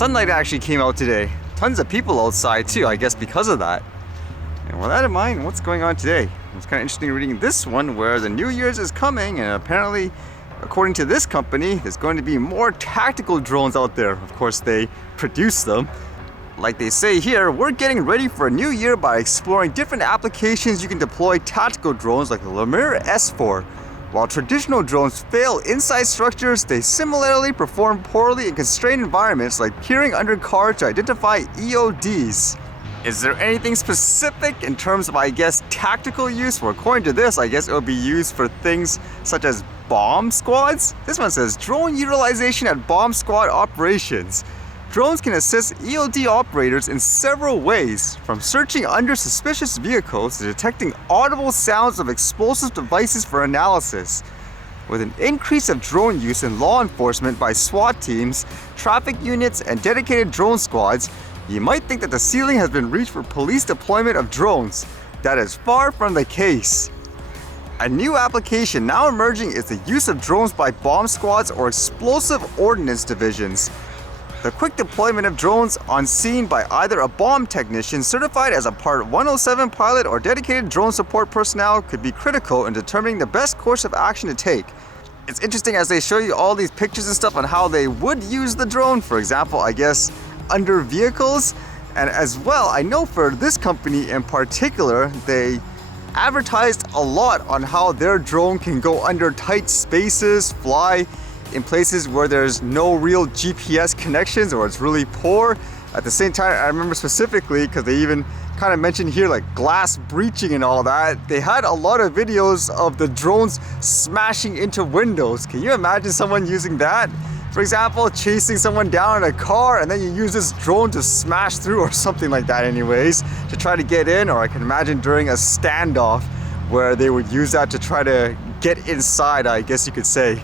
sunlight actually came out today. Tons of people outside too, I guess because of that. And with that in mind, what's going on today? It's kind of interesting reading this one where the New Year's is coming, and apparently, according to this company, there's going to be more tactical drones out there. Of course, they produce them. Like they say here, we're getting ready for a new year by exploring different applications you can deploy tactical drones like the LEMUR S for. While traditional drones fail inside structures, they similarly perform poorly in constrained environments like peering under cars to identify EODs. Is there anything specific in terms of, I guess, tactical use? Well, according to this, I guess it will be used for things such as bomb squads. This one says drone utilization at bomb squad operations. Drones can assist EOD operators in several ways, from searching under suspicious vehicles to detecting audible sounds of explosive devices for analysis. With an increase of drone use in law enforcement by SWAT teams, traffic units, and dedicated drone squads, you might think that the ceiling has been reached for police deployment of drones. That is far from the case. A new application now emerging is the use of drones by bomb squads or explosive ordnance divisions. The quick deployment of drones on scene by either a bomb technician certified as a Part 107 pilot or dedicated drone support personnel could be critical in determining the best course of action to take. It's interesting as they show you all these pictures and stuff on how they would use the drone, for example, I guess, under vehicles. And as well, I know for this company in particular, they advertised a lot on how their drone can go under tight spaces, fly in places where there's no real GPS connections or it's really poor. At the same time, I remember specifically because they even kind of mentioned here like glass breaching and all that. They had a lot of videos of the drones smashing into windows. Can you imagine someone using that? For example, chasing someone down in a car and then you use this drone to smash through or something like that anyways to try to get in. Or I can imagine during a standoff where they would use that to try to get inside, I guess you could say.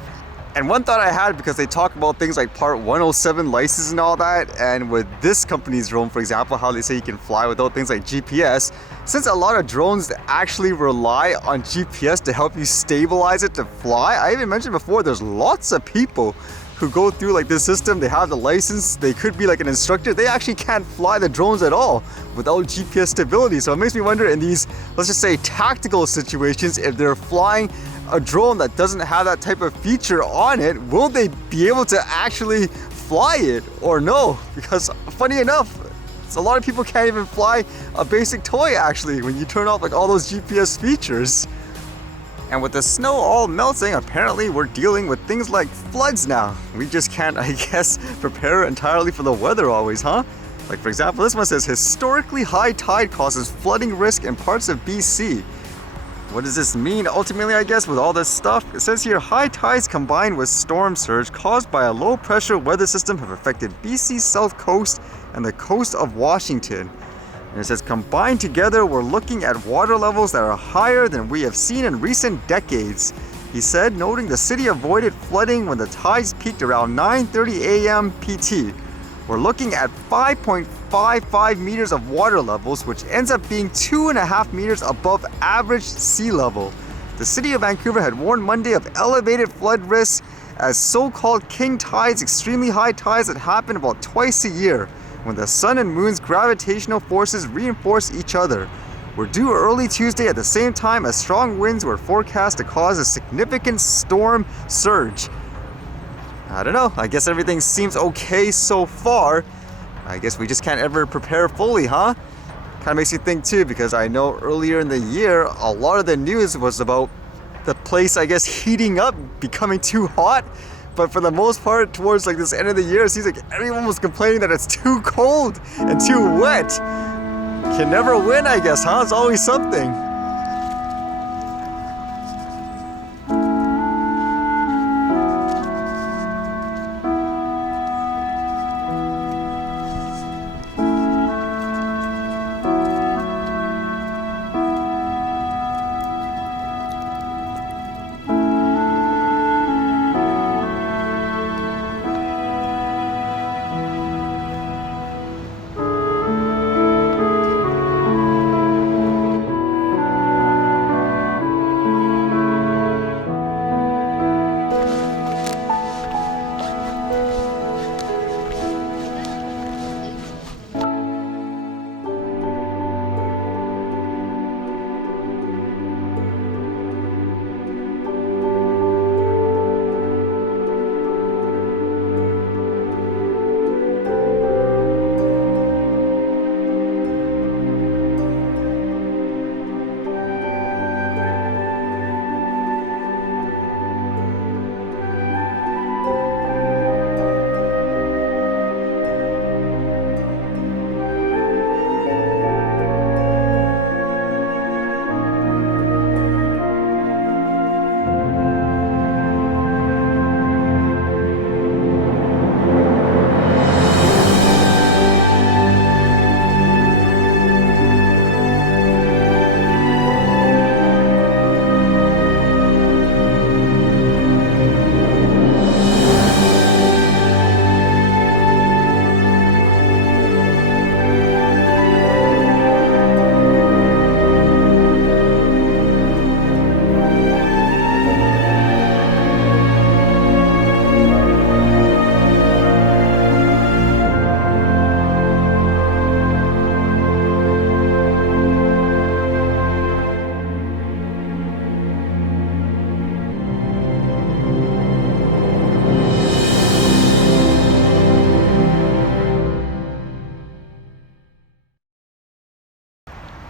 And one thought I had, because they talk about things like Part 107 license and all that, and with this company's drone, for example, how they say you can fly without things like GPS, since a lot of drones actually rely on GPS to help you stabilize it to fly, I even mentioned before, there's lots of people who go through like this system, they have the license, they could be like an instructor, they actually can't fly the drones at all without GPS stability. So it makes me wonder in these, let's just say, tactical situations, if they're flying a drone that doesn't have that type of feature on it, will they be able to actually fly it or no? Because funny enough, a lot of people can't even fly a basic toy actually when you turn off like all those GPS features. And with the snow all melting, apparently we're dealing with things like floods now. We just can't, I guess, prepare entirely for the weather always, huh? Like for example, this one says historically high tide causes flooding risk in parts of BC. What does this mean ultimately, I guess, with all this stuff? It says here, high tides combined with storm surge caused by a low pressure weather system have affected BC's south coast and the coast of Washington. And it says, combined together, we're looking at water levels that are higher than we have seen in recent decades. He said, noting the city avoided flooding when the tides peaked around 9:30 a.m. PT. We're looking at 5.55 meters of water levels, which ends up being 2.5 meters above average sea level. The city of Vancouver had warned Monday of elevated flood risks as so-called king tides, extremely high tides that happen about twice a year, when the sun and moon's gravitational forces reinforce each other. Were due early Tuesday at the same time as strong winds were forecast to cause a significant storm surge. I don't know, I guess everything seems okay so far. I guess we just can't ever prepare fully, huh? Kind of makes you think too, because I know earlier in the year, a lot of the news was about the place, I guess, heating up, becoming too hot. But for the most part, towards like this end of the year, it seems like everyone was complaining that it's too cold and too wet. Can never win, I guess, huh? It's always something.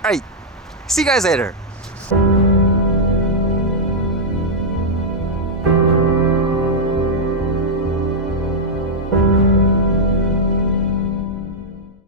Alright, see you guys later.